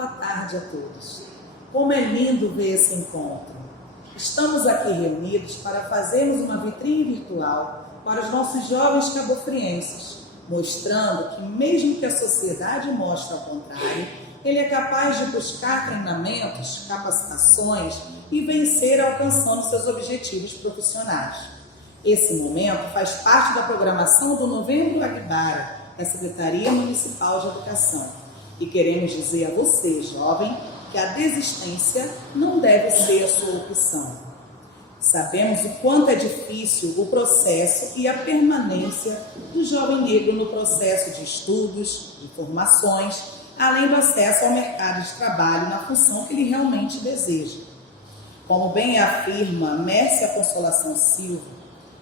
boa tarde a todos. Como é lindo ver esse encontro. Estamos aqui reunidos para fazermos uma vitrine virtual para os nossos jovens cabofrienses, mostrando que mesmo que a sociedade mostre ao contrário, ele é capaz de buscar treinamentos, capacitações e vencer alcançando seus objetivos profissionais. Esse momento faz parte da programação do Novembro Agbara, da Secretaria Municipal de Educação. E queremos dizer a você, jovem, que a desistência não deve ser a sua opção. Sabemos o quanto é difícil o processo e a permanência do jovem negro no processo de estudos, de formações, além do acesso ao mercado de trabalho na função que ele realmente deseja. Como bem afirma Mércia Consolação Silva,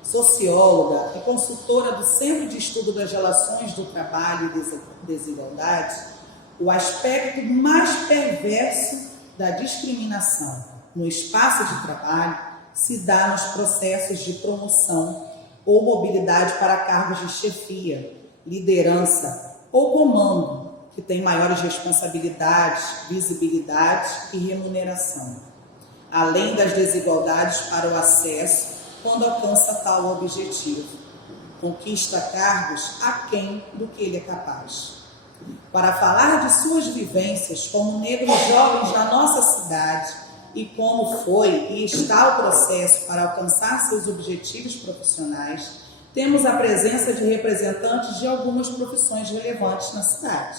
socióloga e consultora do Centro de Estudo das Relações do Trabalho e Desigualdades, o aspecto mais perverso da discriminação no espaço de trabalho se dá nos processos de promoção ou mobilidade para cargos de chefia, liderança ou comando, que tem maiores responsabilidades, visibilidade e remuneração, além das desigualdades para o acesso quando alcança tal objetivo. Conquista cargos aquém do que ele é capaz. Para falar de suas vivências como negros jovens da nossa cidade e como foi e está o processo para alcançar seus objetivos profissionais, temos a presença de representantes de algumas profissões relevantes na cidade.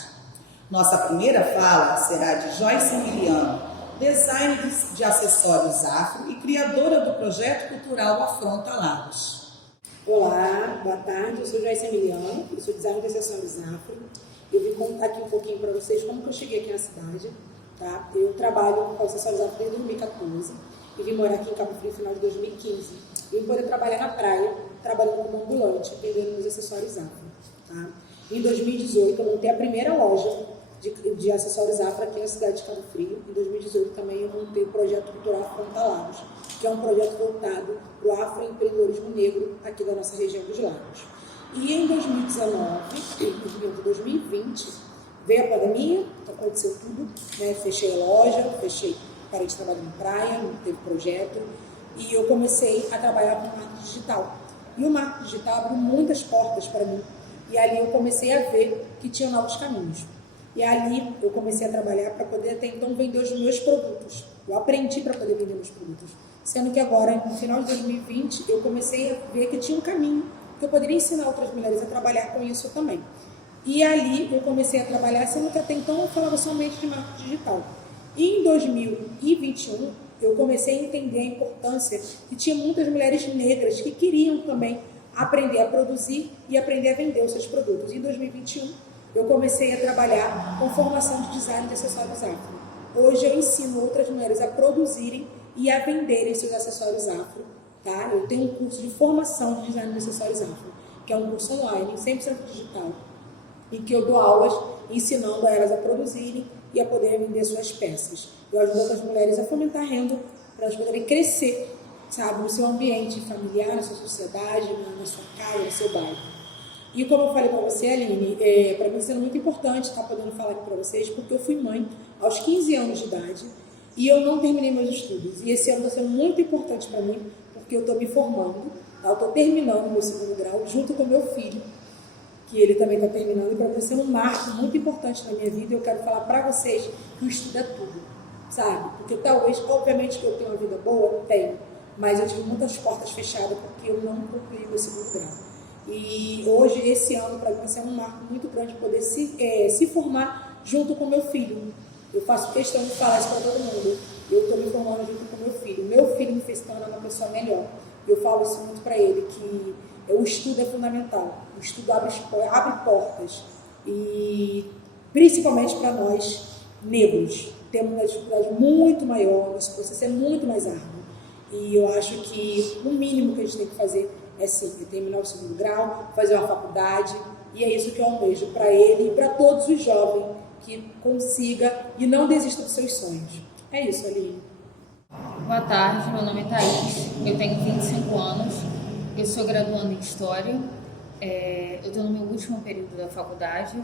Nossa primeira fala será de Joyce Emiliano, designer de acessórios afro e criadora do projeto cultural Afronta Lagos. Olá, boa tarde, eu sou Joyce Emiliano, eu sou designer de acessórios afro. Eu vim contar aqui um pouquinho para vocês como que eu cheguei aqui na cidade. Tá? Eu trabalho com acessórios afro desde 2014 e vim morar aqui em Cabo Frio no final de 2015. Eu vim poder trabalhar na praia, trabalhando como ambulante, vendendo meus acessórios afro. Tá? Em 2018, eu montei a primeira loja de acessórios afro aqui na cidade de Cabo Frio. Em 2018 também eu montei o projeto cultural Afronta Lagos, que é um projeto voltado para o afroempreendedorismo negro aqui da nossa região dos Lagos. E em 2020, veio a pandemia, aconteceu tudo, né? Fechei a loja, parei de trabalhar na praia, não teve projeto, e eu comecei a trabalhar com marketing digital. E o marketing digital abriu muitas portas para mim, e ali eu comecei a ver que tinha novos caminhos. E ali eu comecei a trabalhar para poder até então vender os meus produtos. Eu aprendi para poder vender meus produtos. Sendo que agora, no final de 2020, eu comecei a ver que tinha um caminho que eu poderia ensinar outras mulheres a trabalhar com isso também. E ali eu comecei a trabalhar, sendo que até então eu falava somente de marketing digital. E em 2021, eu comecei a entender a importância que tinha muitas mulheres negras que queriam também aprender a produzir e aprender a vender os seus produtos. Em 2021, eu comecei a trabalhar com formação de design de acessórios afro. Hoje eu ensino outras mulheres a produzirem e a venderem seus acessórios afro. Tá? Eu tenho um curso de formação de design de acessórios afro, que é um curso online, 100% digital, em que eu dou aulas ensinando a elas a produzirem e a poderem vender suas peças. Eu ajudo outras mulheres a fomentar renda para elas poderem crescer, sabe, no seu ambiente familiar, na sua sociedade, na sua casa, no seu bairro. E como eu falei para você, Aline, para mim está sendo muito importante estar podendo falar aqui para vocês, porque eu fui mãe aos 15 anos de idade e eu não terminei meus estudos. E esse ano está sendo muito importante para mim, porque eu estou me formando, tá? Eu estou terminando meu segundo grau junto com meu filho, que ele também está terminando, e para mim está sendo um marco muito importante na minha vida. Eu quero falar para vocês que o estudo é tudo, sabe? Porque talvez, obviamente que eu tenho uma vida boa, tenho, mas eu tive muitas portas fechadas porque eu não concluí meu segundo grau. E hoje, esse ano, para mim vai ser um marco muito grande poder se formar junto com meu filho. Eu faço questão de falar isso para todo mundo. Eu estou me formando junto com meu filho. Meu filho me fez tornar uma pessoa melhor. Eu falo isso muito para ele, que o estudo é fundamental. O estudo abre portas. E principalmente para nós, negros. Temos uma dificuldade muito maior, nosso processo é muito mais árduo. E eu acho que o mínimo que a gente tem que fazer é sim, terminar o segundo grau, fazer uma faculdade. E é isso que eu almejo para ele e para todos os jovens, que consiga e não desista dos seus sonhos. É isso, Aline. Boa tarde, meu nome é Thaís, eu tenho 25 anos, eu sou graduanda em História, eu estou no meu último período da faculdade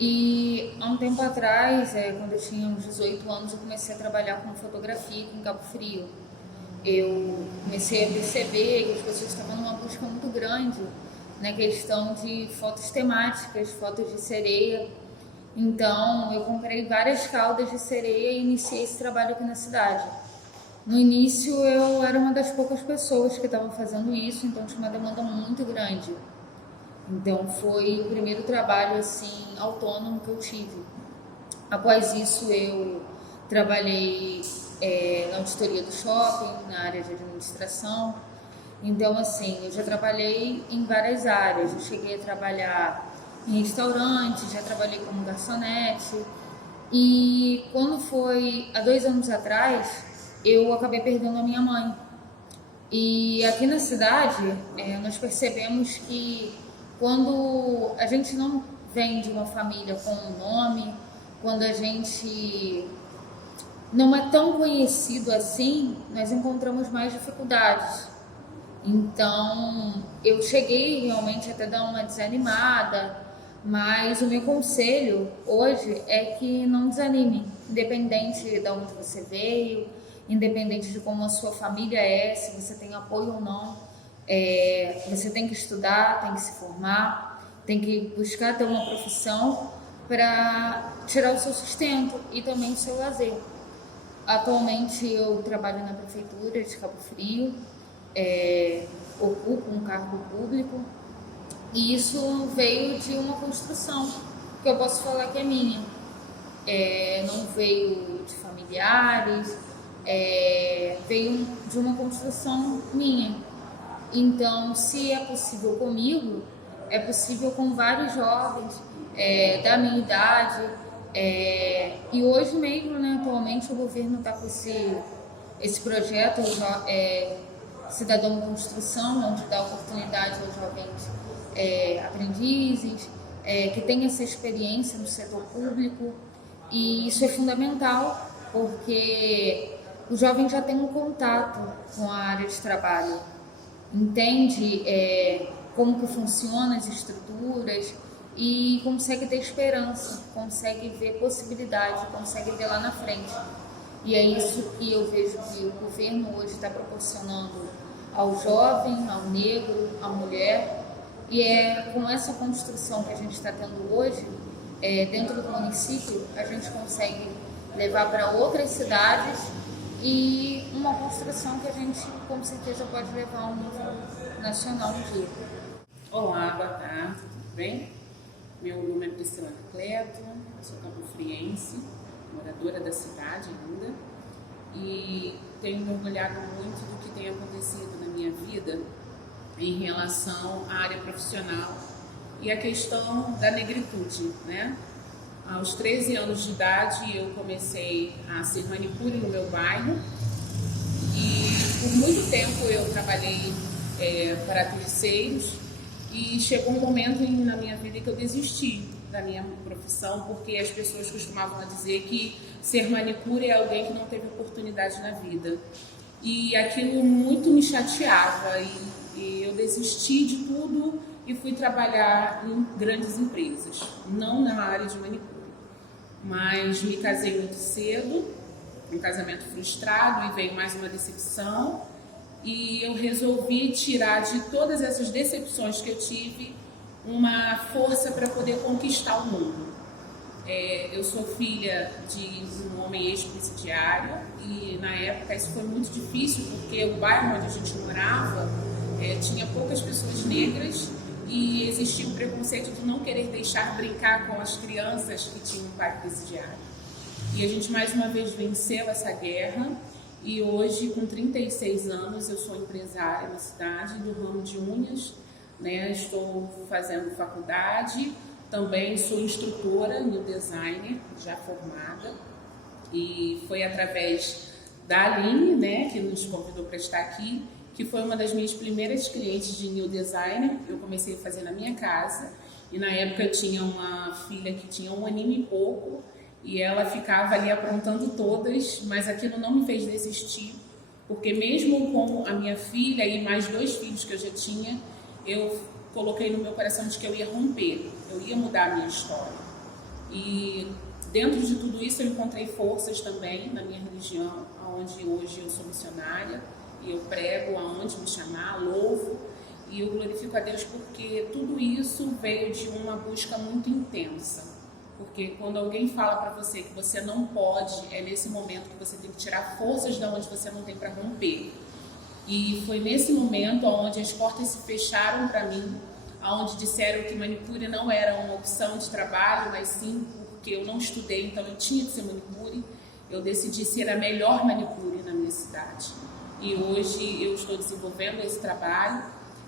E há um tempo atrás, quando eu tinha uns 18 anos, eu comecei a trabalhar com fotografia aqui em Cabo Frio. Eu comecei a perceber que as pessoas estavam numa busca muito grande na questão de fotos temáticas, fotos de sereia. Então, eu comprei várias caudas de sereia e iniciei esse trabalho aqui na cidade. No início, eu era uma das poucas pessoas que estavam fazendo isso, então tinha uma demanda muito grande. Então, foi o primeiro trabalho assim autônomo que eu tive. Após isso, eu trabalhei na auditoria do shopping, na área de administração. Então, assim, eu já trabalhei em várias áreas. Eu cheguei a trabalhar em restaurantes, já trabalhei como garçonete. E quando foi há 2 anos atrás, eu acabei perdendo a minha mãe. E aqui na cidade, nós percebemos que quando a gente não vem de uma família com um nome, quando a gente não é tão conhecido assim, nós encontramos mais dificuldades. Então, eu cheguei realmente até dar uma desanimada, mas o meu conselho hoje é que não desanime, independente de onde você veio, independente de como a sua família é, se você tem apoio ou não. Você tem que estudar, tem que se formar, tem que buscar ter uma profissão para tirar o seu sustento e também o seu lazer. Atualmente eu trabalho na prefeitura de Cabo Frio, ocupo um cargo público e isso veio de uma construção que eu posso falar que é minha. Não veio de familiares, veio de uma construção minha. Então, se é possível comigo, é possível com vários jovens da minha idade. E hoje mesmo, né, atualmente, o governo está com esse projeto Cidadão Construção, onde dá oportunidade aos jovens aprendizes, que têm essa experiência no setor público. E isso é fundamental, porque o jovem já tem um contato com a área de trabalho, entende como que funcionam as estruturas e consegue ter esperança, consegue ver possibilidade, consegue ver lá na frente. E é isso que eu vejo que o governo hoje está proporcionando ao jovem, ao negro, à mulher. E com essa construção que a gente está tendo hoje, dentro do município, a gente consegue levar para outras cidades e uma construção que a gente com certeza pode levar a um nível nacional um dia. Olá, boa tarde, tudo bem? Meu nome é Priscila Anacleto, eu sou cabo-friense, moradora da cidade ainda, e tenho me orgulhado muito do que tem acontecido na minha vida em relação à área profissional e a questão da negritude, né? Aos 13 anos de idade eu comecei a ser manicure no meu bairro e por muito tempo eu trabalhei para terceiros e chegou um momento na minha vida que eu desisti da minha profissão porque as pessoas costumavam dizer que ser manicure é alguém que não teve oportunidade na vida e aquilo muito me chateava e eu desisti de tudo e fui trabalhar em grandes empresas, não na área de manicure. Mas me casei muito cedo, um casamento frustrado e veio mais uma decepção e eu resolvi tirar de todas essas decepções que eu tive uma força para poder conquistar o mundo. Eu sou filha de um homem ex-presidiário e na época isso foi muito difícil porque o bairro onde a gente morava tinha poucas pessoas negras e existia um preconceito de não querer deixar brincar com as crianças que tinham um pai presidiário. E a gente mais uma vez venceu essa guerra e hoje, com 36 anos, eu sou empresária na cidade do ramo de unhas, né? Estou fazendo faculdade, também sou instrutora no design, já formada, e foi através da Aline, né, que nos convidou para estar aqui, que foi uma das minhas primeiras clientes de New Design. Eu comecei a fazer na minha casa e na época eu tinha uma filha que tinha 1 aninho e pouco e ela ficava ali aprontando todas, mas aquilo não me fez desistir, porque mesmo com a minha filha e mais 2 filhos que eu já tinha, eu coloquei no meu coração de que eu ia romper, eu ia mudar a minha história. E dentro de tudo isso eu encontrei forças também na minha religião, onde hoje eu sou missionária e eu prego aonde me chamar, louvo e eu glorifico a Deus porque tudo isso veio de uma busca muito intensa. Porque quando alguém fala para você que você não pode, é nesse momento que você tem que tirar forças de onde você não tem para romper. E foi nesse momento onde as portas se fecharam para mim, onde disseram que manicure não era uma opção de trabalho, mas sim porque eu não estudei, então eu tinha que ser manicure. Eu decidi ser a melhor manicure na minha cidade. E hoje eu estou desenvolvendo esse trabalho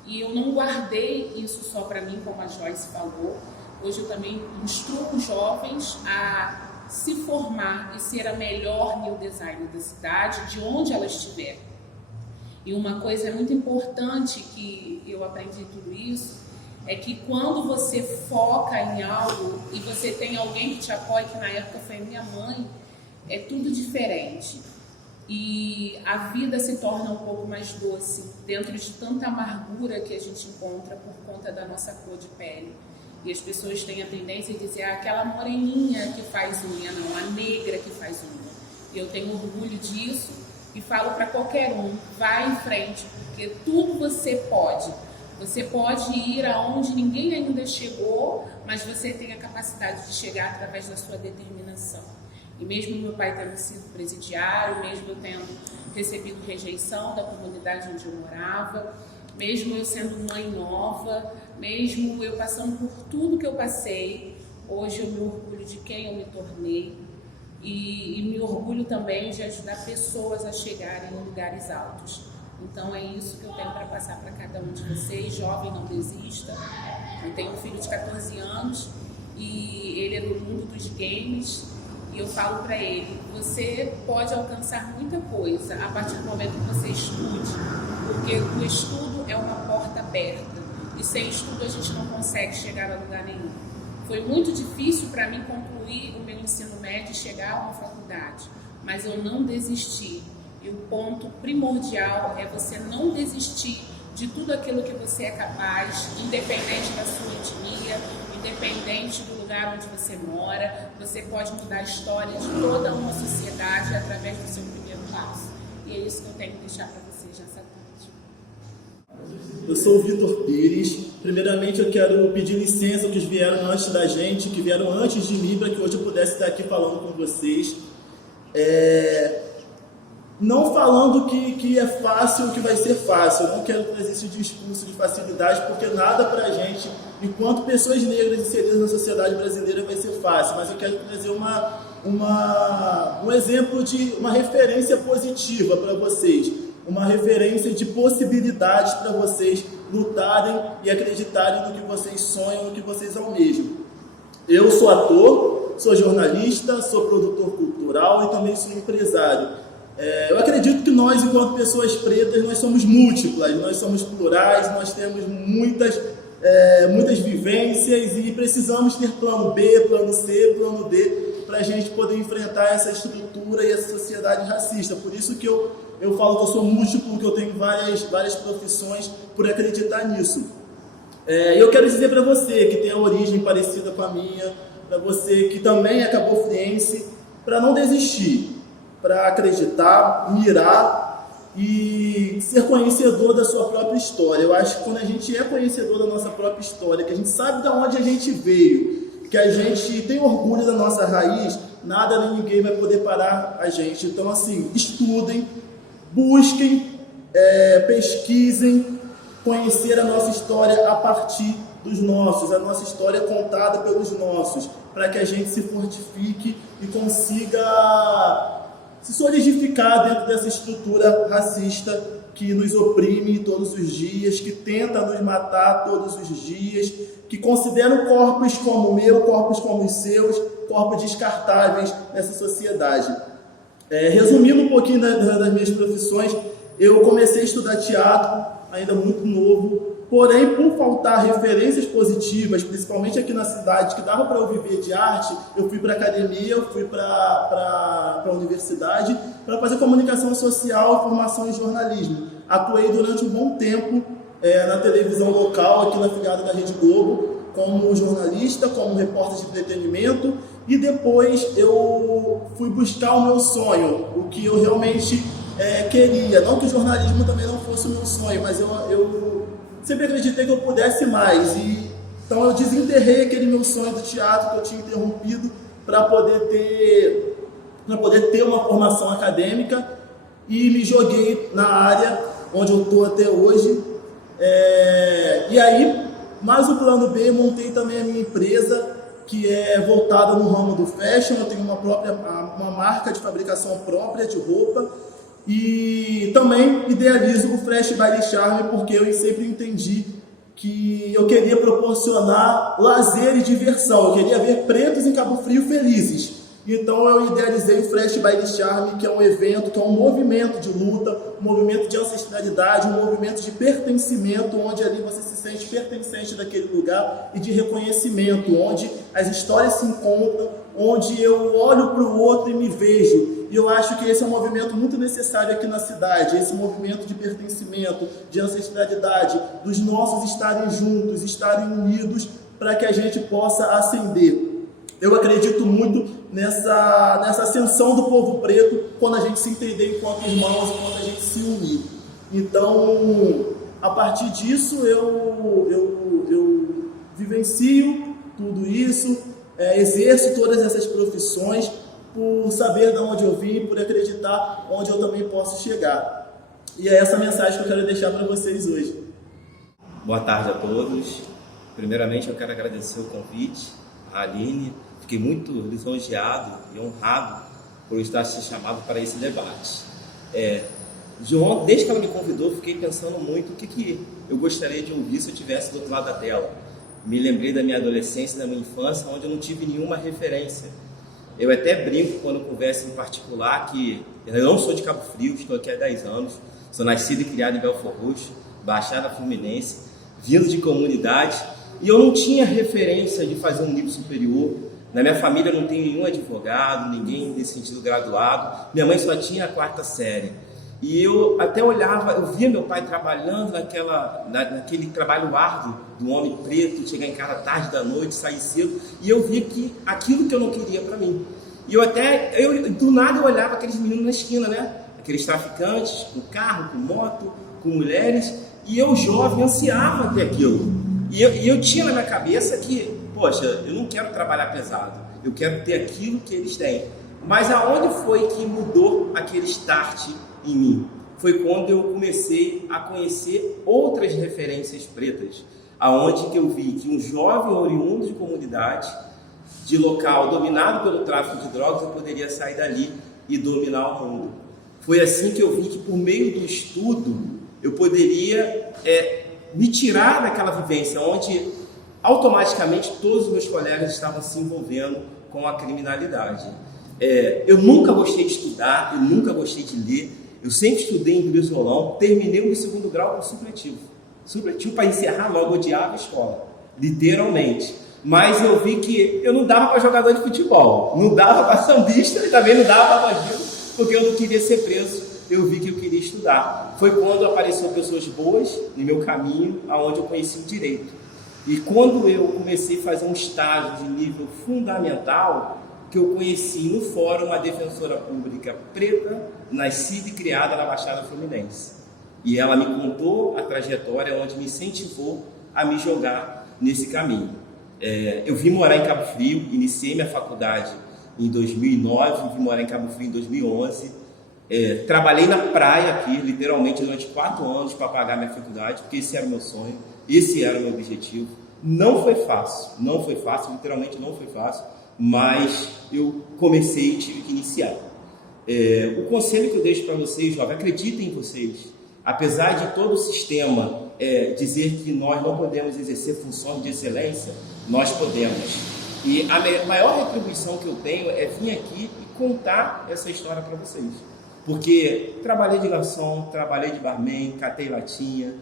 e eu não guardei isso só para mim, como a Joyce falou. Hoje eu também instruo os jovens a se formar e ser a melhor new designer da cidade, de onde ela estiver. E uma coisa muito importante que eu aprendi tudo isso é que quando você foca em algo e você tem alguém que te apoia, que na época foi minha mãe, é tudo diferente. E a vida se torna um pouco mais doce dentro de tanta amargura que a gente encontra por conta da nossa cor de pele. E as pessoas têm a tendência de dizer aquela moreninha que faz unha, não, a negra que faz unha. E eu tenho orgulho disso e falo para qualquer um, vai em frente, porque tudo você pode. Você pode ir aonde ninguém ainda chegou, mas você tem a capacidade de chegar através da sua determinação. E mesmo meu pai tendo sido presidiário, mesmo eu tendo recebido rejeição da comunidade onde eu morava, mesmo eu sendo mãe nova, mesmo eu passando por tudo que eu passei, hoje eu me orgulho de quem eu me tornei e me orgulho também de ajudar pessoas a chegarem em lugares altos. Então é isso que eu tenho para passar para cada um de vocês. Jovem, não desista. Eu tenho um filho de 14 anos e ele é do mundo dos games e eu falo para ele, você pode alcançar muita coisa a partir do momento que você estude, porque o estudo é uma porta aberta e sem estudo a gente não consegue chegar a lugar nenhum. Foi muito difícil para mim concluir o meu ensino médio e chegar a uma faculdade, mas eu não desisti. E o ponto primordial é você não desistir de tudo aquilo que você é capaz, independente da sua etnia, independente do lugar onde você mora. Você pode mudar a história de toda uma sociedade através do seu primeiro passo. E é isso que eu tenho que deixar para vocês nessa tarde. Eu sou o Vitor Pires. Primeiramente eu quero pedir licença aos que vieram antes da gente, que vieram antes de mim, para que hoje eu pudesse estar aqui falando com vocês. Não falando que é fácil, que vai ser fácil. Eu não quero trazer esse discurso de facilidade, porque nada para a gente, enquanto pessoas negras inseridas na sociedade brasileira, vai ser fácil. Mas eu quero trazer um exemplo de uma referência positiva para vocês, uma referência de possibilidades para vocês lutarem e acreditarem no que vocês sonham, no que vocês almejam. Eu sou ator, sou jornalista, sou produtor cultural e também sou empresário. Eu acredito que nós, enquanto pessoas pretas, nós somos múltiplas, nós somos plurais, nós temos muitas vivências e precisamos ter plano B, plano C, plano D, para a gente poder enfrentar essa estrutura e essa sociedade racista. Por isso que eu falo que eu sou múltiplo, que eu tenho várias profissões, por acreditar nisso. Eu quero dizer para você que tem a origem parecida com a minha, para você que também é cabofriense, para não desistir, para acreditar, mirar e ser conhecedor da sua própria história. Eu acho que quando a gente é conhecedor da nossa própria história, que a gente sabe de onde a gente veio, que a gente tem orgulho da nossa raiz, nada nem ninguém vai poder parar a gente. Então, assim, estudem, busquem, pesquisem, conhecer a nossa história a partir dos nossos, a nossa história contada pelos nossos, para que a gente se fortifique e consiga se solidificar dentro dessa estrutura racista que nos oprime todos os dias, que tenta nos matar todos os dias, que considera corpos como o meu, corpos como os seus, corpos descartáveis nessa sociedade. Resumindo um pouquinho das minhas profissões, eu comecei a estudar teatro, ainda muito novo, porém, por faltar referências positivas, principalmente aqui na cidade, que dava para eu viver de arte, eu fui para a academia, eu fui para a universidade para fazer comunicação social e formação em jornalismo. Atuei durante um bom tempo na televisão local, aqui na filiada da Rede Globo, como jornalista, como repórter de entretenimento e depois eu fui buscar o meu sonho, o que eu realmente queria. Não que o jornalismo também não fosse o meu sonho, mas eu sempre acreditei que eu pudesse mais. Então eu desenterrei aquele meu sonho do teatro que eu tinha interrompido para poder ter uma formação acadêmica e me joguei na área onde eu estou até hoje. E aí, mais o plano B, montei também a minha empresa, que é voltada no ramo do fashion. Eu tenho uma marca de fabricação própria de roupa e também idealizo o Fresh by Charme, porque eu sempre entendi que eu queria proporcionar lazer e diversão. Eu queria ver pretos em Cabo Frio felizes. Então eu idealizei o Fresh by Charme, que é um evento, que é um movimento de luta, um movimento de ancestralidade, um movimento de pertencimento, onde ali você se sente pertencente daquele lugar e de reconhecimento, onde as histórias se encontram, onde eu olho para o outro e me vejo. E eu acho que esse é um movimento muito necessário aqui na cidade, esse movimento de pertencimento, de ancestralidade, dos nossos estarem juntos, estarem unidos, para que a gente possa ascender. Eu acredito muito nessa ascensão do povo preto, quando a gente se entender enquanto irmãos, quando a gente se unir. Então, a partir disso, eu vivencio tudo isso, exerço todas essas profissões, por saber de onde eu vim, por acreditar onde eu também posso chegar. E é essa mensagem que eu quero deixar para vocês hoje. Boa tarde a todos. Primeiramente, eu quero agradecer o convite, a Aline. Fiquei muito lisonjeado e honrado por estar sendo chamado para esse debate. Desde que ela me convidou, fiquei pensando muito o que eu gostaria de ouvir se eu estivesse do outro lado da tela. Me lembrei da minha adolescência, da minha infância, onde eu não tive nenhuma referência. Eu até brinco quando converso em particular que eu não sou de Cabo Frio, estou aqui há 10 anos, sou nascido e criado em Belfort Roxo, Baixada Fluminense, vindo de comunidade, e eu não tinha referência de fazer um nível superior. Na minha família não tem nenhum advogado, ninguém nesse sentido graduado, minha mãe só tinha a 4ª série. E eu até olhava, eu via meu pai trabalhando naquele trabalho árduo do homem preto, chegar em casa tarde da noite, sair cedo, e eu via que aquilo que eu não queria para mim. E do nada eu olhava aqueles meninos na esquina, né? Aqueles traficantes, com carro, com moto, com mulheres, e eu jovem ansiava ter aquilo. E eu tinha na minha cabeça que, poxa, eu não quero trabalhar pesado, eu quero ter aquilo que eles têm. Mas aonde foi que mudou aquele start em mim? Foi quando eu comecei a conhecer outras referências pretas, aonde que eu vi que um jovem oriundo de comunidade, de local dominado pelo tráfico de drogas, eu poderia sair dali e dominar o mundo. Foi assim que eu vi que por meio do estudo eu poderia me tirar daquela vivência onde automaticamente todos os meus colegas estavam se envolvendo com a criminalidade. Eu nunca gostei de estudar, eu nunca gostei de ler. Eu sempre estudei inglês e violão, terminei o meu 2º grau com supletivo. Supletivo para encerrar logo, odiava a escola, literalmente. Mas eu vi que eu não dava para jogador de futebol, não dava para sambista e também não dava para bandido, porque eu não queria ser preso. Eu vi que eu queria estudar. Foi quando apareceram pessoas boas no meu caminho, aonde eu conheci o direito. E quando eu comecei a fazer um estágio de nível fundamental, que eu conheci no fórum uma defensora pública preta, nascida e criada na Baixada Fluminense. E ela me contou a trajetória onde me incentivou a me jogar nesse caminho. Eu vim morar em Cabo Frio, iniciei minha faculdade em 2009, vim morar em Cabo Frio em 2011. Trabalhei na praia aqui, literalmente, durante 4 anos para pagar minha faculdade, porque esse era o meu sonho, esse era o meu objetivo. Não foi fácil, literalmente não foi fácil, mas eu comecei e tive que iniciar. O conselho que eu deixo para vocês, jovens, acreditem em vocês. Apesar de todo o sistema dizer que nós não podemos exercer funções de excelência, nós podemos. E a maior retribuição que eu tenho é vir aqui e contar essa história para vocês. Porque trabalhei de garçom, trabalhei de barman, catei latinha,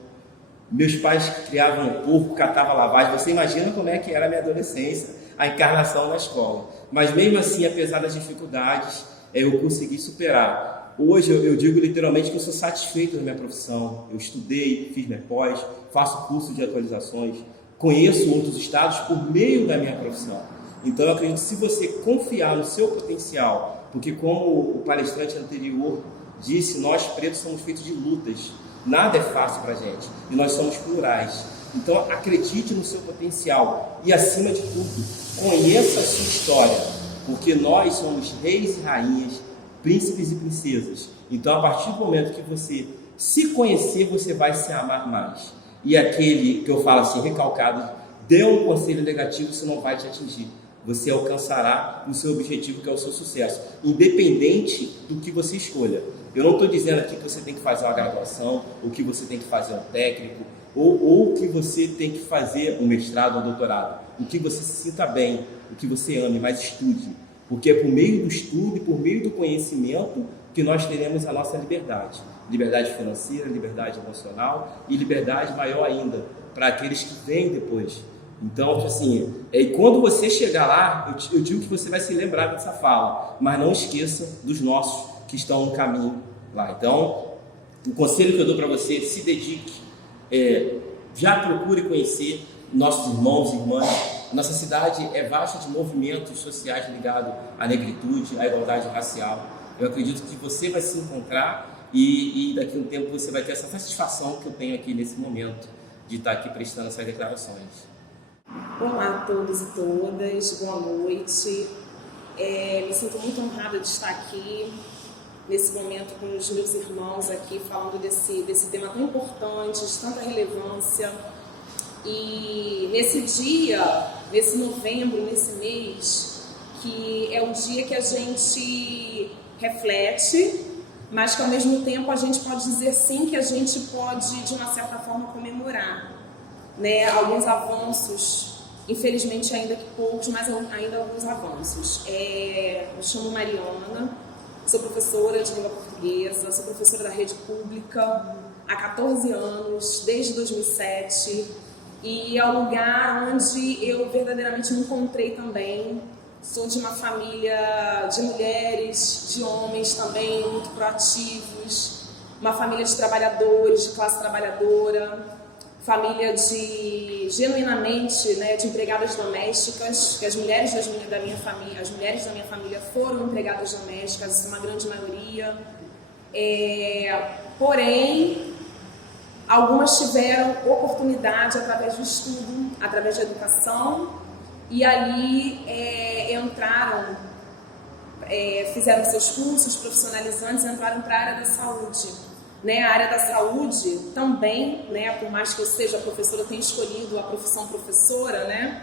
meus pais criavam porco, catavam lavagem. Você imagina como é que era a minha adolescência, a encarnação na escola. Mas mesmo assim, apesar das dificuldades, eu consegui superar. Hoje eu digo literalmente que eu sou satisfeito na minha profissão. Eu estudei, fiz minha pós, faço curso de atualizações, conheço outros estados por meio da minha profissão. Então eu acredito que se você confiar no seu potencial, porque como o palestrante anterior disse, nós pretos somos feitos de lutas, nada é fácil para a gente, e nós somos plurais. Então acredite no seu potencial e, acima de tudo, conheça a sua história, porque nós somos reis e rainhas, príncipes e princesas. Então, a partir do momento que você se conhecer, você vai se amar mais. E aquele que eu falo assim, recalcado, dê um conselho negativo, isso não vai te atingir. Você alcançará o seu objetivo, que é o seu sucesso, independente do que você escolha. Eu não estou dizendo aqui que você tem que fazer uma graduação, ou que você tem que fazer um técnico, ou que você tem que fazer um mestrado ou doutorado. O que você se sinta bem, o que você ame, mas estude. Porque é por meio do estudo e por meio do conhecimento que nós teremos a nossa liberdade. Liberdade financeira, liberdade emocional e liberdade maior ainda para aqueles que vêm depois. Então, assim, quando você chegar lá, eu digo que você vai se lembrar dessa fala, mas não esqueça dos nossos que estão no caminho lá. Então, o conselho que eu dou para você, se dedique, já procure conhecer nossos irmãos e irmãs. Nossa cidade é vasta de movimentos sociais ligados à negritude, à igualdade racial. Eu acredito que você vai se encontrar e daqui a um tempo você vai ter essa satisfação que eu tenho aqui nesse momento de estar aqui prestando essas declarações. Olá a todos e todas, boa noite. Me sinto muito honrada de estar aqui nesse momento com os meus irmãos aqui falando desse tema tão importante, de tanta relevância. E nesse dia, nesse novembro, nesse mês, que é um dia que a gente reflete, mas que ao mesmo tempo a gente pode dizer sim que a gente pode, de uma certa forma, comemorar, né? Alguns avanços, infelizmente ainda que poucos, mas ainda alguns avanços. Me chamo Mariana, sou professora de língua portuguesa, sou professora da rede pública há 14 anos, desde 2007, e é o lugar onde eu verdadeiramente me encontrei também. Sou de uma família de mulheres, de homens também muito proativos, uma família de trabalhadores, de classe trabalhadora, família de, genuinamente, né, de empregadas domésticas, que as mulheres da minha família foram empregadas domésticas, uma grande maioria. Porém, algumas tiveram oportunidade através do estudo, através da educação, e ali entraram, fizeram seus cursos profissionalizantes e entraram para a área da saúde. Né? A área da saúde também, né, por mais que eu seja professora, eu tenho escolhido a profissão professora, né?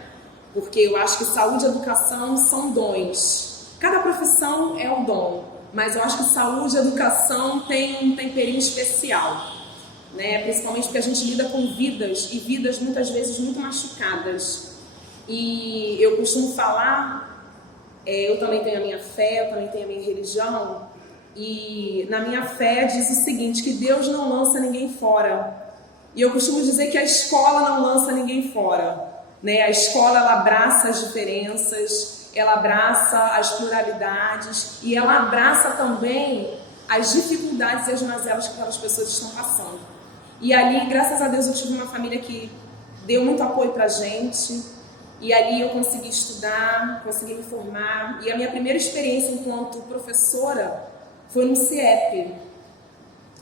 Porque eu acho que saúde e educação são dons. Cada profissão é um dom, mas eu acho que saúde e educação tem um temperinho especial. Né? Principalmente porque a gente lida com vidas, e vidas muitas vezes muito machucadas. E eu costumo falar, eu também tenho a minha fé, eu também tenho a minha religião, e na minha fé diz o seguinte, que Deus não lança ninguém fora. E eu costumo dizer que a escola não lança ninguém fora. Né? A escola, ela abraça as diferenças, ela abraça as pluralidades, e ela abraça também as dificuldades e as mazelas que aquelas pessoas estão passando. E ali, graças a Deus, eu tive uma família que deu muito apoio pra gente, e ali eu consegui estudar, consegui me formar, e a minha primeira experiência enquanto professora foi no CIEP.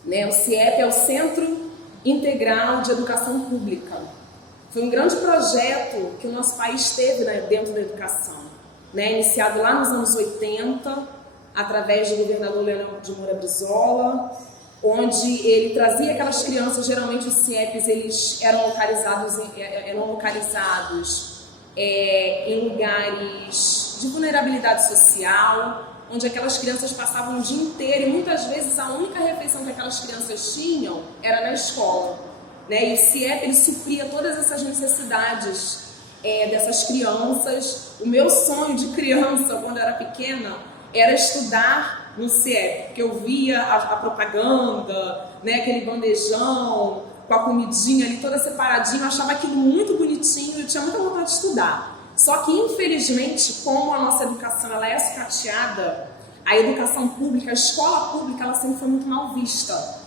Né? O CIEP é o Centro Integral de Educação Pública. Foi um grande projeto que o nosso país teve, né, dentro da educação, né? Iniciado lá nos anos 80, através do governador Leonel de Moura Brizola, onde ele trazia aquelas crianças, geralmente os CIEPs, eles eram localizados em lugares de vulnerabilidade social, onde aquelas crianças passavam o dia inteiro, e muitas vezes a única refeição que aquelas crianças tinham era na escola. Né? E o CIEP, ele supria todas essas necessidades dessas crianças. O meu sonho de criança, quando eu era pequena, era estudar no CIEP, porque eu via a propaganda, né, aquele bandejão com a comidinha ali toda separadinha, eu achava aquilo muito bonitinho e eu tinha muita vontade de estudar. Só que, infelizmente, como a nossa educação ela é sucateada, a educação pública, a escola pública, ela sempre foi muito mal vista.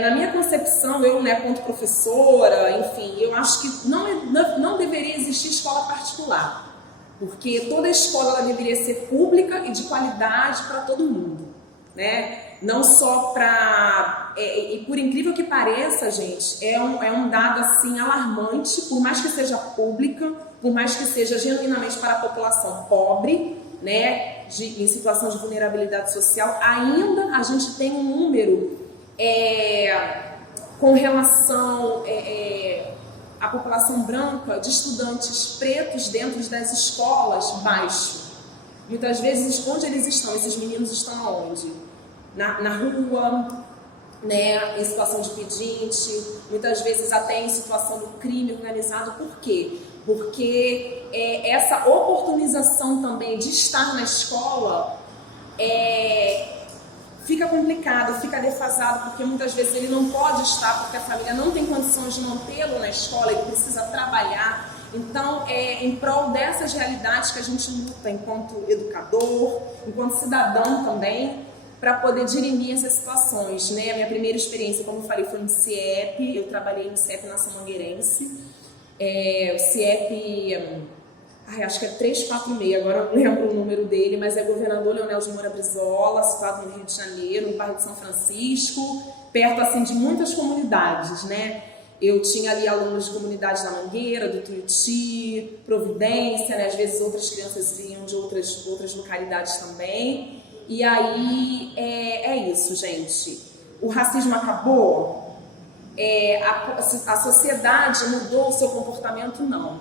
Na minha concepção, eu, né, quanto professora, enfim, eu acho que não deveria existir escola particular. porque toda escola ela deveria ser pública e de qualidade para todo mundo, né? Não só para... E por incrível que pareça, gente, é um dado assim alarmante, por mais que seja pública, por mais que seja genuinamente para a população pobre, né, em situação de vulnerabilidade social, ainda a gente tem um número com relação à população branca de estudantes pretos dentro das escolas baixo. Muitas vezes, onde eles estão? Esses meninos estão aonde? Na rua, né, em situação de pedinte, muitas vezes até em situação do crime organizado. Por quê? Porque essa oportunização também de estar na escola fica complicado, fica defasado, porque muitas vezes ele não pode estar porque a família não tem condições de mantê-lo na escola, ele precisa trabalhar. Então, é em prol dessas realidades que a gente luta enquanto educador, enquanto cidadão também, para poder dirimir essas situações, né? A minha primeira experiência, como eu falei, foi no CIEP. Eu trabalhei no CIEP Nação Mangueirense. O CIEP, acho que é 346, agora eu não lembro o número dele, mas é Governador Leonel de Moura Brizola, situado no Rio de Janeiro, no bairro de São Francisco, perto assim de muitas comunidades, né? Eu tinha ali alunos de comunidades da Mangueira, do Tuiuti, Providência, né? Às vezes outras crianças vinham de outras localidades também. E aí, é isso, gente. O racismo acabou? A sociedade mudou o seu comportamento? Não.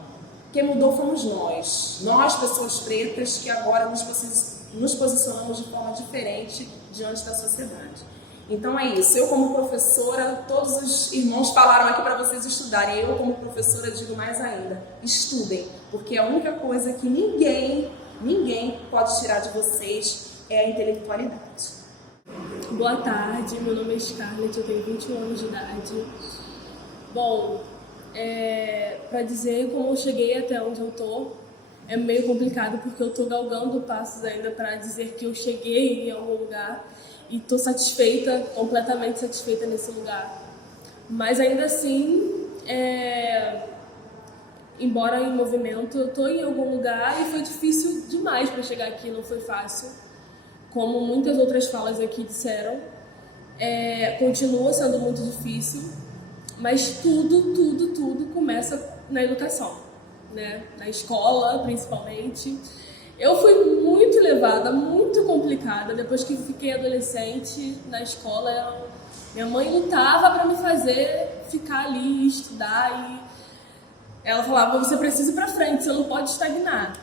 Quem mudou fomos nós, pessoas pretas, que agora nos posicionamos de forma diferente diante da sociedade. Então é isso. Eu, como professora, todos os irmãos falaram aqui para vocês estudarem. Eu, como professora, digo mais ainda: estudem, porque a única coisa que ninguém pode tirar de vocês é a intelectualidade. Boa tarde, meu nome é Scarlett, eu tenho 21 anos de idade. Bom, para dizer como eu cheguei até onde eu tô, é meio complicado porque eu tô galgando passos ainda para dizer que eu cheguei em algum lugar e tô satisfeita, completamente satisfeita nesse lugar. Mas ainda assim, embora em movimento, eu tô em algum lugar e foi difícil demais para chegar aqui, não foi fácil. Como muitas outras falas aqui disseram, continua sendo muito difícil, mas tudo começa na educação, né? Na escola, principalmente. Eu fui muito levada, muito complicada, depois que fiquei adolescente na escola. Minha mãe lutava para me fazer ficar ali, estudar, e ela falava: você precisa ir para frente, você não pode estagnar.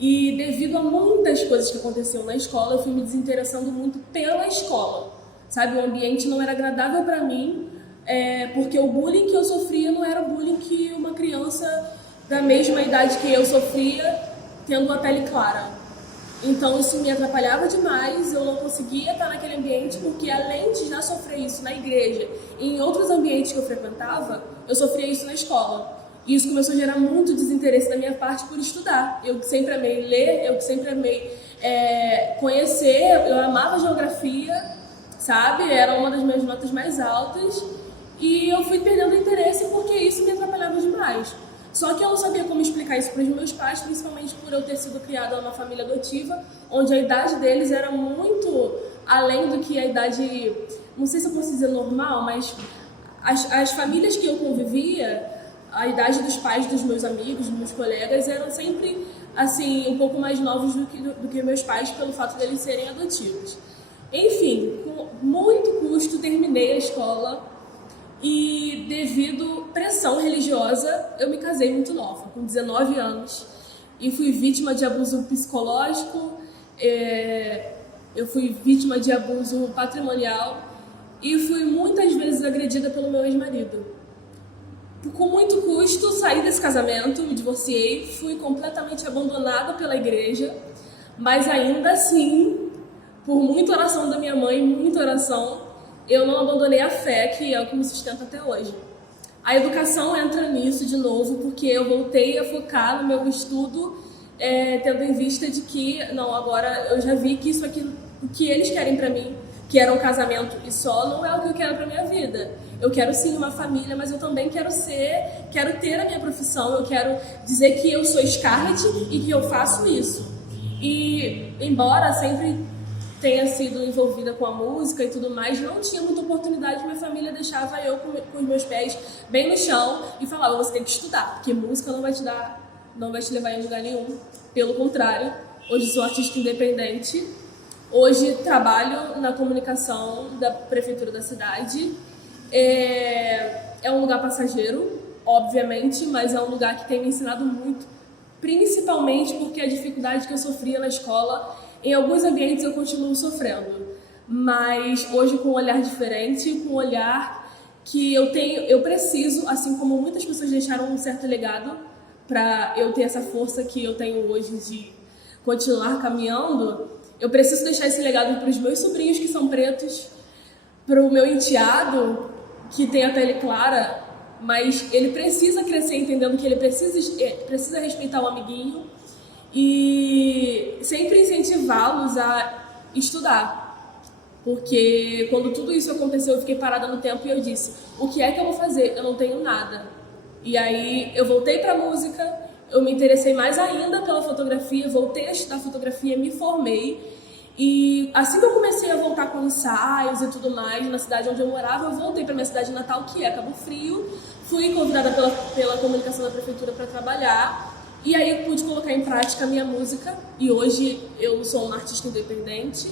E devido a muitas coisas que aconteciam na escola, eu fui me desinteressando muito pela escola, sabe? O ambiente não era agradável para mim, porque o bullying que eu sofria não era o bullying que uma criança da mesma idade que eu sofria, tendo a pele clara. Então isso me atrapalhava demais, eu não conseguia estar naquele ambiente, porque além de já sofrer isso na igreja e em outros ambientes que eu frequentava, eu sofria isso na escola. E isso começou a gerar muito desinteresse da minha parte por estudar. Eu que sempre amei ler, eu que sempre amei conhecer, eu amava geografia, sabe? Era uma das minhas notas mais altas. E eu fui perdendo interesse porque isso me atrapalhava demais. Só que eu não sabia como explicar isso para os meus pais, principalmente por eu ter sido criada numa família adotiva, onde a idade deles era muito além do que a idade, não sei se eu posso dizer normal, mas as famílias que eu convivia, a idade dos pais dos meus amigos, dos meus colegas, eram sempre assim, um pouco mais novos do que meus pais, pelo fato deles serem adotivos. Enfim, com muito custo terminei a escola e, devido à pressão religiosa, eu me casei muito nova, com 19 anos, e fui vítima de abuso psicológico, eu fui vítima de abuso patrimonial e fui muitas vezes agredida pelo meu ex-marido. Com muito custo, saí desse casamento, me divorciei, fui completamente abandonada pela igreja, mas ainda assim, por muita oração da minha mãe, muita oração, eu não abandonei a fé, que é o que me sustenta até hoje. A educação entra nisso de novo, porque eu voltei a focar no meu estudo, tendo em vista de que, não, agora eu já vi que isso aqui, o que eles querem pra mim, que era um casamento e só, não é o que eu quero para minha vida. Eu quero sim uma família, mas eu também quero ter a minha profissão, eu quero dizer que eu sou Scarlett e que eu faço isso. E embora sempre tenha sido envolvida com a música e tudo mais, não tinha muita oportunidade, minha família deixava eu com os meus pés bem no chão e falava, você tem que estudar, porque música não vai te levar em lugar nenhum. Pelo contrário, hoje sou artista independente, hoje trabalho na comunicação da prefeitura da cidade. É um lugar passageiro, obviamente, mas é um lugar que tem me ensinado muito, principalmente porque a dificuldade que eu sofria na escola, em alguns ambientes eu continuo sofrendo, mas hoje com um olhar diferente, com um olhar que eu preciso, assim como muitas pessoas deixaram um certo legado para eu ter essa força que eu tenho hoje de continuar caminhando, eu preciso deixar esse legado para os meus sobrinhos que são pretos, para o meu enteado que tem a pele clara, mas ele precisa crescer entendendo que ele precisa respeitar o amiguinho e sempre incentivá-los a estudar. Porque quando tudo isso aconteceu, eu fiquei parada no tempo e eu disse, o que é que eu vou fazer? Eu não tenho nada. E aí eu voltei para a música, eu me interessei mais ainda pela fotografia, voltei a estudar fotografia, me formei. E assim que eu comecei a voltar com ensaios e tudo mais, na cidade onde eu morava, eu voltei para minha cidade natal, que é Cabo Frio. Fui convidada pela comunicação da prefeitura para trabalhar. E aí eu pude colocar em prática a minha música. E hoje eu sou uma artista independente.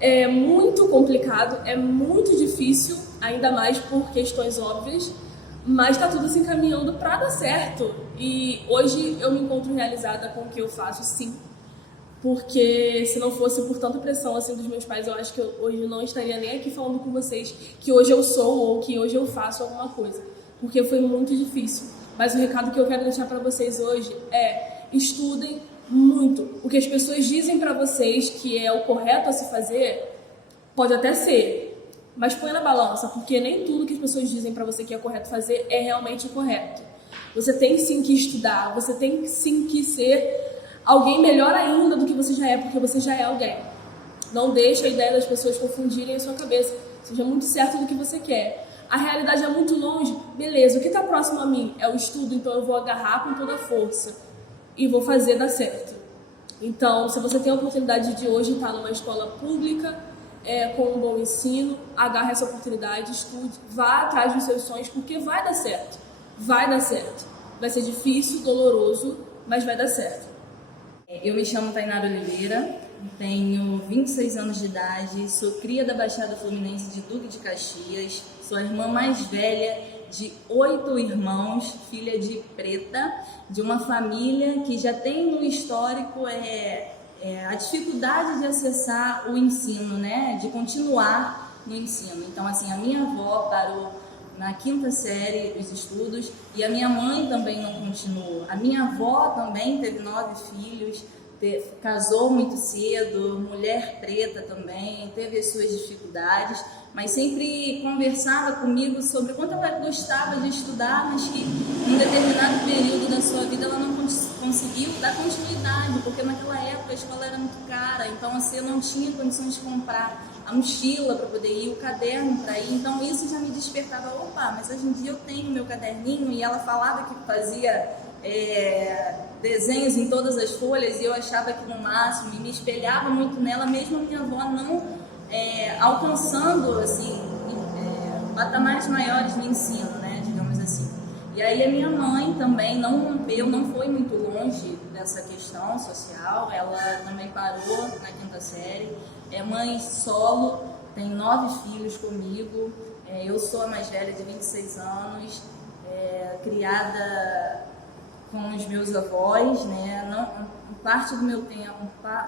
É muito complicado, é muito difícil, ainda mais por questões óbvias. Mas está tudo se encaminhando para dar certo. E hoje eu me encontro realizada com o que eu faço, sim. Porque se não fosse por tanta pressão assim dos meus pais, eu acho que hoje eu não estaria nem aqui falando com vocês que hoje eu sou ou que hoje eu faço alguma coisa. Porque foi muito difícil. Mas o recado que eu quero deixar para vocês hoje é: estudem muito. O que as pessoas dizem para vocês que é o correto a se fazer, pode até ser, mas põe na balança, porque nem tudo que as pessoas dizem para você que é correto fazer é realmente o correto. Você tem sim que estudar, você tem sim que ser alguém melhor ainda do que você já é, porque você já é alguém. Não deixe a ideia das pessoas confundirem a sua cabeça. Seja muito certo do que você quer. A realidade é muito longe, beleza. O que está próximo a mim é o estudo, então eu vou agarrar com toda a força e vou fazer dar certo. Então, se você tem a oportunidade de hoje estar numa escola pública, com um bom ensino, agarre essa oportunidade, estude, vá atrás dos seus sonhos, porque vai dar certo. Vai dar certo. Vai ser difícil, doloroso, mas vai dar certo. Eu me chamo Tainara Oliveira, tenho 26 anos de idade, sou cria da Baixada Fluminense de Duque de Caxias, sou a irmã mais velha de 8 irmãos, filha de preta, de uma família que já tem no histórico a dificuldade de acessar o ensino, né? De continuar no ensino. Então, assim, a minha avó parou na 5ª série os estudos e a minha mãe também não continuou. A minha avó também teve 9 filhos, casou muito cedo, mulher preta também, teve as suas dificuldades, mas sempre conversava comigo sobre o quanto ela gostava de estudar, mas que em um determinado período da sua vida ela não conseguiu dar continuidade, porque naquela época a escola era muito cara, então você não tinha condições de comprar a mochila para poder ir, o caderno para ir, então isso já me despertava, opa, mas hoje em dia eu tenho meu caderninho, e ela falava que fazia desenhos em todas as folhas e eu achava que no máximo, e me espelhava muito nela, mesmo a minha avó não alcançando assim, patamares maiores no ensino, né, digamos assim. E aí a minha mãe também não rompeu, não foi muito longe dessa questão social, ela também parou na 5ª série, é mãe solo, tem 9 filhos comigo, eu sou a mais velha de 26 anos, criada com os meus avós, né? Parte do meu tempo,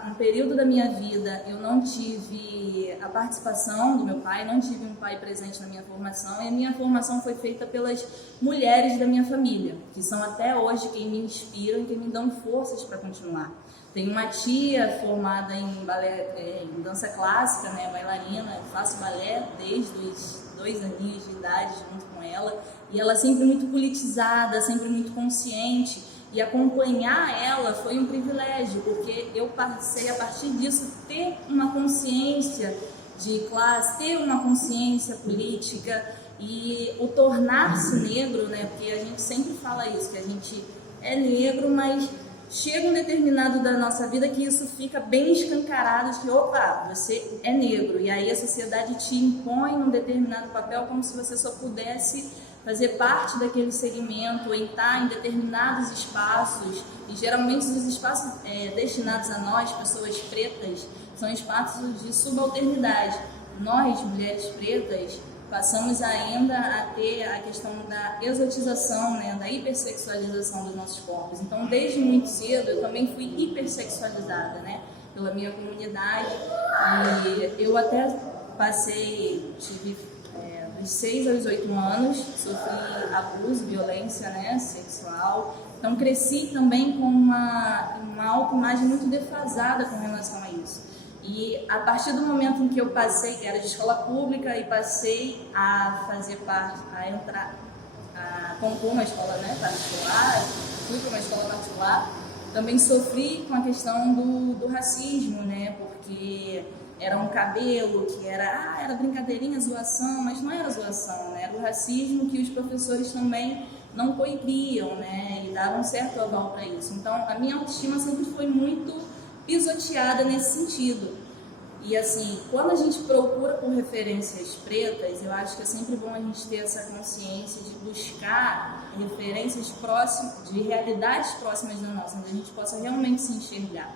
um período da minha vida, eu não tive a participação do meu pai, não tive um pai presente na minha formação, e a minha formação foi feita pelas mulheres da minha família, que são até hoje quem me inspiram e quem me dão forças para continuar. Tenho uma tia formada em balé, em dança clássica, né, bailarina, eu faço balé desde os 2 aninhos de idade junto com ela, e ela sempre muito politizada, sempre muito consciente, e acompanhar ela foi um privilégio, porque eu passei a partir disso ter uma consciência de classe, ter uma consciência política e o tornar-se negro, né? Porque a gente sempre fala isso, que a gente é negro, mas chega um determinado da nossa vida que isso fica bem escancarado, de que, opa, você é negro, e aí a sociedade te impõe num determinado papel como se você só pudesse fazer parte daquele segmento, entrar em determinados espaços, e geralmente os espaços destinados a nós, pessoas pretas, são espaços de subalternidade. Nós, mulheres pretas, passamos ainda a ter a questão da exotização, né, da hipersexualização dos nossos corpos. Então, desde muito cedo, eu também fui hipersexualizada, né, pela minha comunidade. E eu até tive dos 6 aos 8 anos, sofri abuso, violência, né, sexual. Então, cresci também com uma autoimagem muito defasada com relação a isso. E a partir do momento em que eu passei, era de escola pública, e passei a fazer parte, a compor uma escola, né, particular, fui para uma escola particular, também sofri com a questão do racismo, né, porque era um cabelo que era brincadeirinha, zoação, mas não era zoação, né, era o racismo que os professores também não coibiam, né, e davam certo aval para isso. Então, a minha autoestima sempre foi muito pisoteada nesse sentido. E assim, quando a gente procura por referências pretas, eu acho que é sempre bom a gente ter essa consciência de buscar referências próximas, de realidades próximas da nossa, onde a gente possa realmente se enxergar.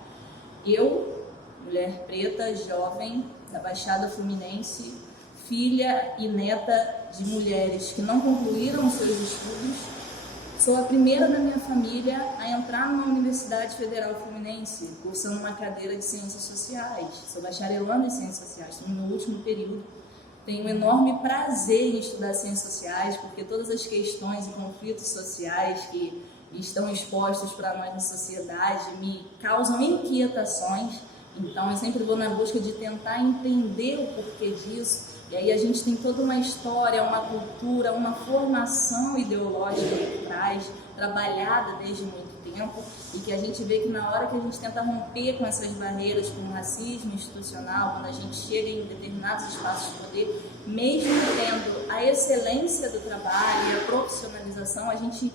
Eu, mulher preta, jovem, da Baixada Fluminense, filha e neta de mulheres que não concluíram seus estudos, sou a primeira da minha família a entrar numa Universidade Federal Fluminense, cursando uma cadeira de Ciências Sociais. Sou bacharelando em Ciências Sociais, estou no último período. Tenho um enorme prazer em estudar Ciências Sociais, porque todas as questões e conflitos sociais que estão expostos para nós na sociedade me causam inquietações. Então, eu sempre vou na busca de tentar entender o porquê disso. E aí a gente tem toda uma história, uma cultura, uma formação ideológica por trás, trabalhada desde muito tempo, e que a gente vê que na hora que a gente tenta romper com essas barreiras, com o racismo institucional, quando a gente chega em determinados espaços de poder, mesmo tendo a excelência do trabalho e a profissionalização, a gente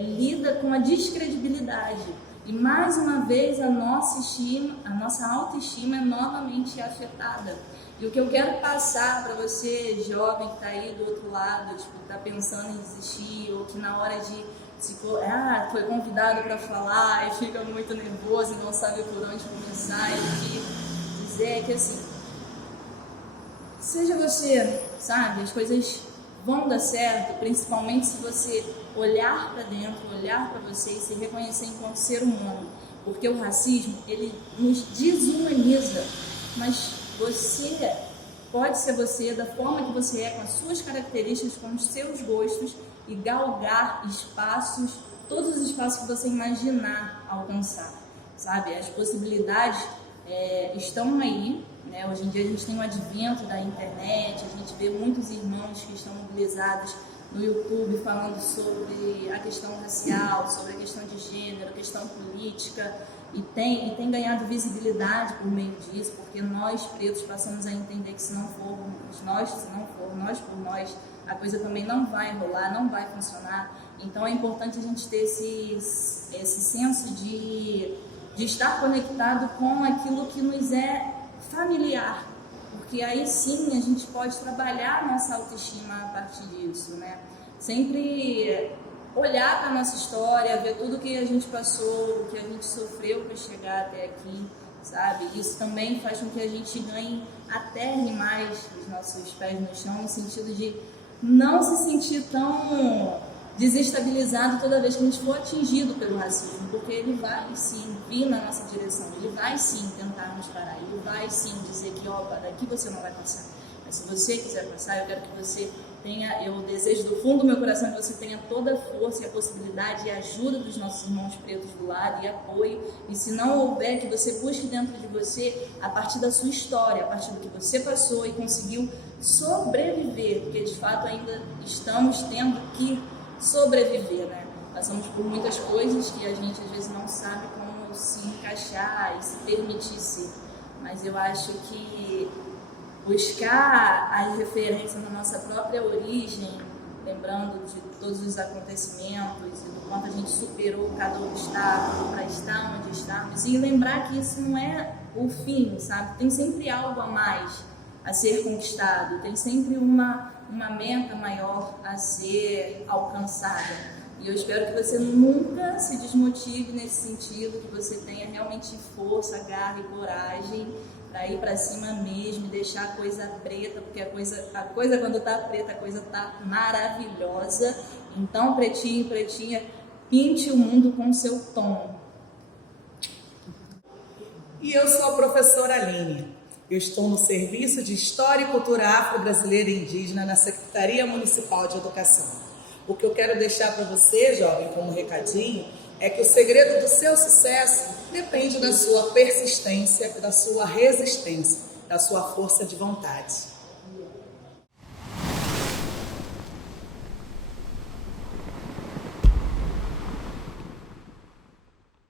lida com a descredibilidade. E mais uma vez a nossa autoestima é novamente afetada. E o que eu quero passar para você, jovem que está aí do outro lado, tipo, está pensando em desistir, ou que na hora de foi convidado para falar e fica muito nervoso e não sabe por onde começar, e dizer que assim, seja você, sabe, as coisas vão dar certo, principalmente se você olhar para dentro, olhar para você e se reconhecer enquanto ser humano, porque o racismo, ele nos desumaniza, mas você pode ser você da forma que você é, com as suas características, com os seus gostos, e galgar espaços, todos os espaços que você imaginar alcançar, sabe? As possibilidades estão aí, né? Hoje em dia a gente tem um advento da internet, a gente vê muitos irmãos que estão mobilizados no YouTube falando sobre a questão racial, sobre a questão de gênero, a questão política, e tem ganhado visibilidade por meio disso, porque nós pretos passamos a entender que se não for nós por nós, a coisa também não vai rolar, não vai funcionar. Então é importante a gente ter esse senso de estar conectado com aquilo que nos é familiar, porque aí sim a gente pode trabalhar a nossa autoestima a partir disso, né? Sempre olhar para a nossa história, ver tudo que a gente passou, o que a gente sofreu para chegar até aqui, sabe? Isso também faz com que a gente ganhe, aterre mais os nossos pés no chão, no sentido de não se sentir tão desestabilizado toda vez que a gente for atingido pelo racismo, porque ele vai sim vir na nossa direção, ele vai sim tentar nos parar, ele vai sim dizer que, opa, daqui você não vai passar. Mas se você quiser passar, eu quero que você tenha, eu desejo do fundo do meu coração que você tenha toda a força e a possibilidade e a ajuda dos nossos irmãos pretos do lado e apoio, e se não houver, que você busque dentro de você a partir da sua história, a partir do que você passou e conseguiu sobreviver, porque de fato ainda estamos tendo que sobreviver, né? Passamos por muitas coisas que a gente às vezes não sabe como se encaixar e se permitir ser, mas eu acho que buscar as referências na nossa própria origem, lembrando de todos os acontecimentos e do quanto a gente superou cada obstáculo para estar onde estamos, e lembrar que isso não é o fim, sabe? Tem sempre algo a mais a ser conquistado, tem sempre uma meta maior a ser alcançada. E eu espero que você nunca se desmotive nesse sentido, que você tenha realmente força, garra e coragem para ir para cima mesmo e deixar a coisa preta, porque a coisa quando tá preta, a coisa tá maravilhosa. Então, pretinho, pretinha, pinte o mundo com seu tom. E eu sou a professora Aline. Eu estou no Serviço de História e Cultura Afro-Brasileira e Indígena na Secretaria Municipal de Educação. O que eu quero deixar para você, jovem, como recadinho, é que o segredo do seu sucesso depende da sua persistência, da sua resistência, da sua força de vontade.